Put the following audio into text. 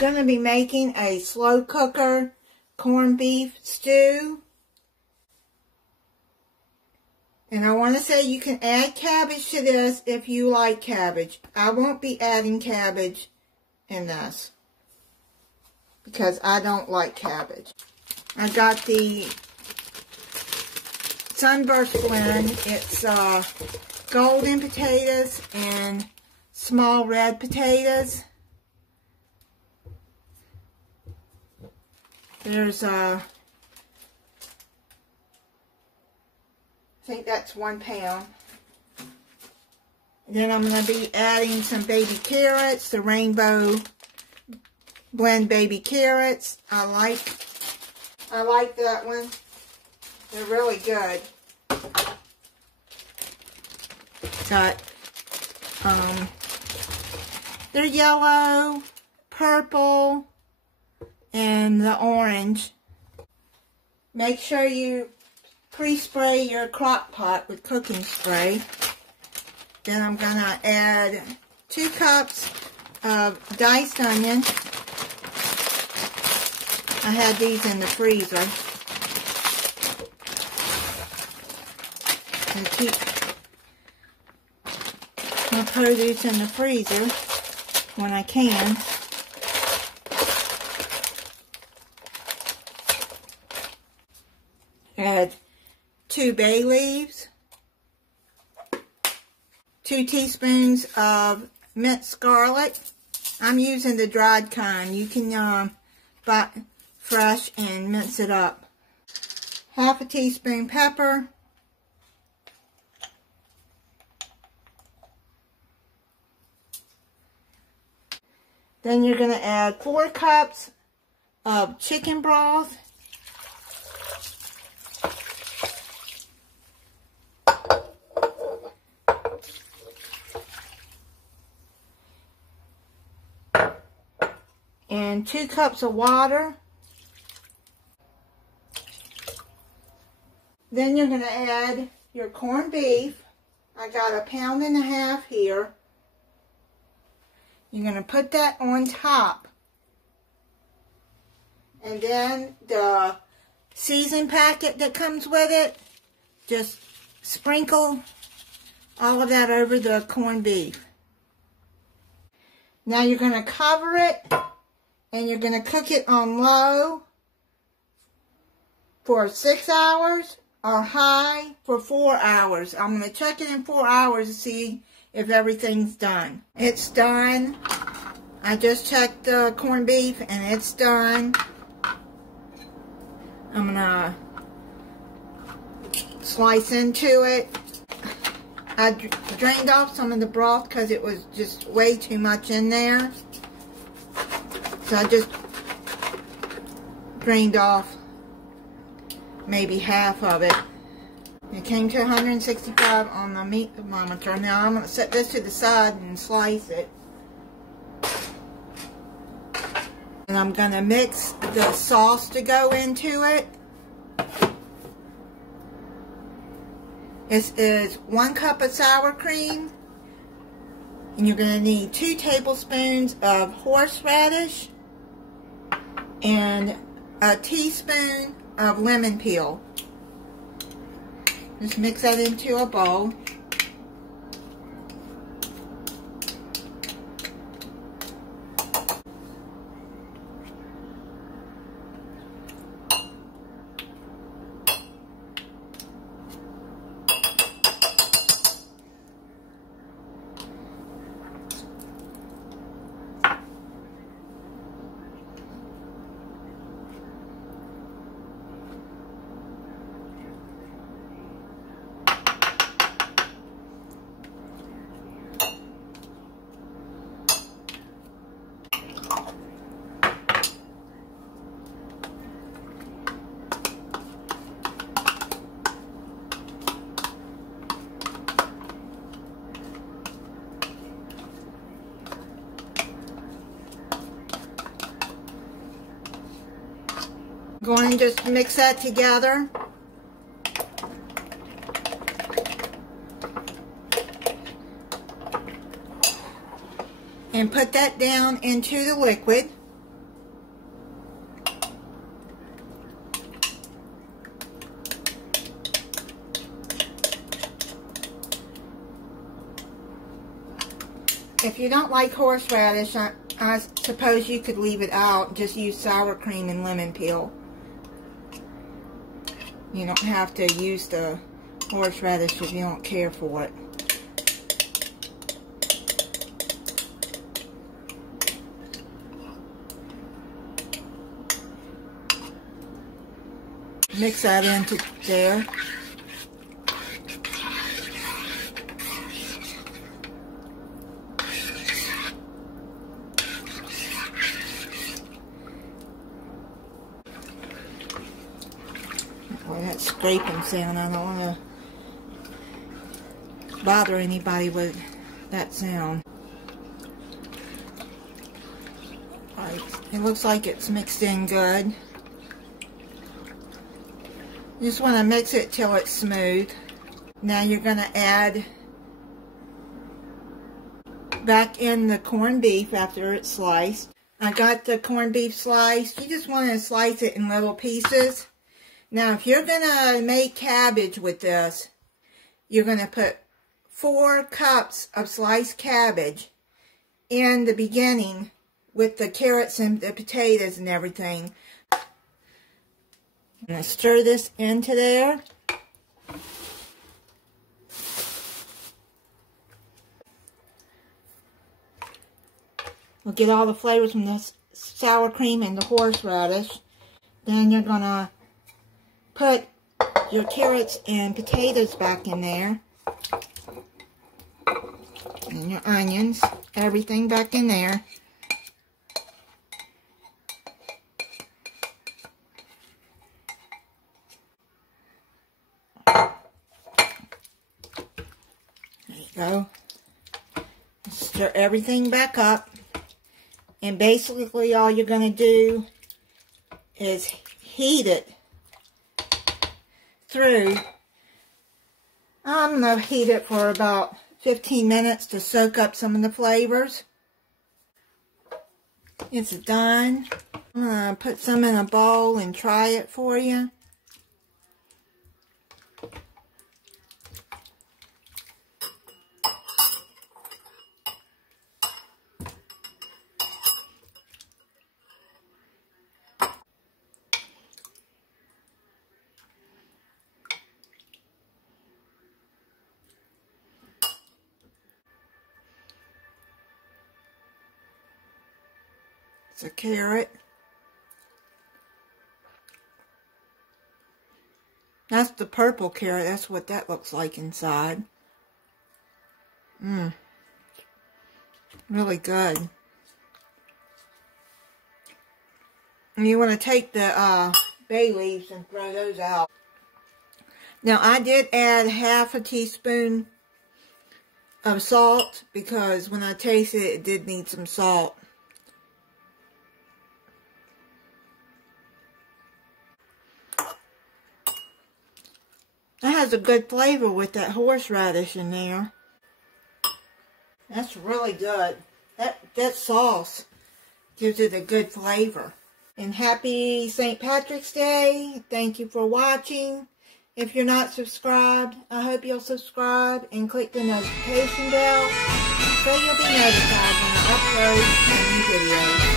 going to be making a slow cooker corned beef stew. And I want to say you can add cabbage to this if you like cabbage. I won't be adding cabbage in this because I don't like cabbage. I got the Sunburst blend. It's golden potatoes and small red potatoes. There's I think that's 1 pound. Then I'm going to be adding some baby carrots, the rainbow blend baby carrots. I like that one. They're really good. Got they're yellow, purple, and the orange. Make sure you pre-spray your crock pot with cooking spray. Then I'm going to add 2 cups of diced onion. I had these in the freezer. And keep my produce in the freezer when I can. Add 2 bay leaves, 2 teaspoons of minced garlic. I'm using the dried kind. You can buy fresh and mince it up. Half a teaspoon pepper. Then you're going to add 4 cups of chicken broth. And 2 cups of water. Then you're going to add your corned beef. I got 1.5 pounds here. You're going to put that on top. And then the season packet that comes with it, just sprinkle all of that over the corned beef. Now you're going to cover it. And you're going to cook it on low for 6 hours or high for 4 hours. I'm going to check it in 4 hours to see if everything's done. It's done. I just checked the corned beef and it's done. I'm going to slice into it. I drained off some of the broth because it was just way too much in there. So I just drained off maybe half of it. It came to 165 on the meat thermometer. Now I'm going to set this to the side and slice it. And I'm going to mix the sauce to go into it. This is 1 cup of sour cream. And you're going to need 2 tablespoons of horseradish. And a teaspoon of lemon peel. Just mix that into a bowl. Go on and just mix that together. And put that down into the liquid. If you don't like horseradish, I suppose you could leave it out and just use sour cream and lemon peel. You don't have to use the horseradish if you don't care for it. Mix that into there. Boy, that scraping sound, I don't want to bother anybody with that sound. Alright, it looks like it's mixed in good. You just want to mix it till it's smooth. Now you're going to add back in the corned beef after it's sliced. I got the corned beef sliced. You just want to slice it in little pieces. Now if you're going to make cabbage with this, you're going to put 4 cups of sliced cabbage in the beginning with the carrots and the potatoes and everything. I'm going to stir this into there. We'll get all the flavors from the sour cream and the horseradish. Then you're going to put your carrots and potatoes back in there. And your onions, everything back in there. Go. Stir everything back up, and basically all you're going to do is heat it through. I'm going to heat it for about 15 minutes to soak up some of the flavors. It's done. I'm going to put some in a bowl and try it for you. It's a carrot. That's the purple carrot. That's what that looks like inside. Really good. And you want to take the bay leaves and throw those out. Now I did add half a teaspoon of salt because when I tasted it, it did need some salt. That has a good flavor with that horseradish in there. That's really good. That sauce gives it a good flavor. And happy St. Patrick's Day. Thank you for watching. If you're not subscribed, I hope you'll subscribe and click the notification bell so you'll be notified when I upload new videos.